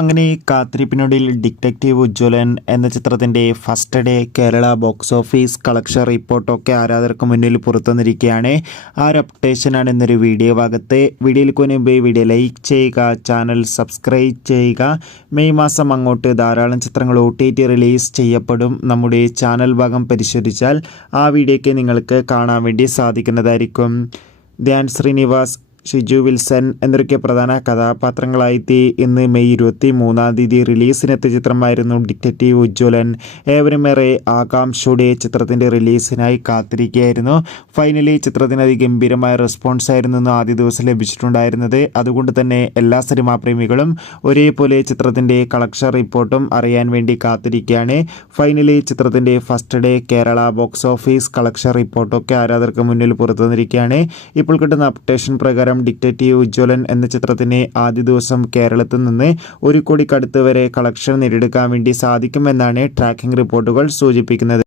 അങ്ങനെ കാത്തിരിപ്പിനൊടുവിൽ ഡിറ്റക്റ്റീവ് ഉജ്ജ്വലൻ എന്ന ചിത്രത്തിൻ്റെ first day Kerala box office collection റിപ്പോർട്ടൊക്കെ ആരാധകർക്ക് മുന്നിൽ പുറത്തുവന്നിരിക്കുകയാണ്. ആ ഒരു അപ്ഡേഷനാണ് ഇന്നൊരു വീഡിയോ ഭാഗത്ത്. വീഡിയോയിലേക്ക് മുൻപ് വീഡിയോ ലൈക്ക് ചെയ്യുക, ചാനൽ സബ്സ്ക്രൈബ് ചെയ്യുക. മെയ് മാസം അങ്ങോട്ട് ധാരാളം ചിത്രങ്ങൾ OTT റിലീസ് ചെയ്യപ്പെടും. നമ്മുടെ ചാനൽ ഭാഗം പരിശോധിച്ചാൽ ആ വീഡിയോയ്ക്ക് നിങ്ങൾക്ക് കാണാൻ വേണ്ടി സാധിക്കുന്നതായിരിക്കും. ധ്യാൻ ശ്രീനിവാസ്, ഷിജു വിൽസൺ എന്നൊക്കെ പ്രധാന കഥാപാത്രങ്ങളായി ഇന്ന് മെയ് 23 റിലീസിനെത്തിയ ചിത്രമായിരുന്നു ഡിറ്റക്റ്റീവ് ഉജ്ജ്വലൻ. ഏവരുമേറെ ആകാംക്ഷയോടെ ചിത്രത്തിൻ്റെ റിലീസിനായി കാത്തിരിക്കുകയായിരുന്നു. ഫൈനലി ചിത്രത്തിന് അതിഗംഭീരമായ റെസ്പോൺസ് ആയിരുന്നു ആദ്യ ദിവസം ലഭിച്ചിട്ടുണ്ടായിരുന്നത്. അതുകൊണ്ട് തന്നെ എല്ലാ സിനിമാ പ്രേമികളും ഒരേപോലെ ചിത്രത്തിൻ്റെ കളക്ഷൻ റിപ്പോർട്ടും അറിയാൻ വേണ്ടി കാത്തിരിക്കുകയാണ്. ഫൈനലി ചിത്രത്തിൻ്റെ first day Kerala box office collection റിപ്പോർട്ടൊക്കെ ആരാധകർക്ക് മുന്നിൽ പുറത്തു വന്നിരിക്കുകയാണ്. ഇപ്പോൾ കിട്ടുന്ന അപ്ഡേഷൻ പ്രകാരം ഡിറ്റക്റ്റീവ് ഉജ്ജ്വലൻ എന്ന ചിത്രത്തിന് ആദ്യ ദിവസം കേരളത്തിൽ നിന്ന് 1 കോടിക്കടുത്ത് വരെ കളക്ഷൻ നേടിയെടുക്കാൻ വേണ്ടി സാധിക്കുമെന്നാണ് ട്രാക്കിംഗ് റിപ്പോർട്ടുകൾ സൂചിപ്പിക്കുന്നത്.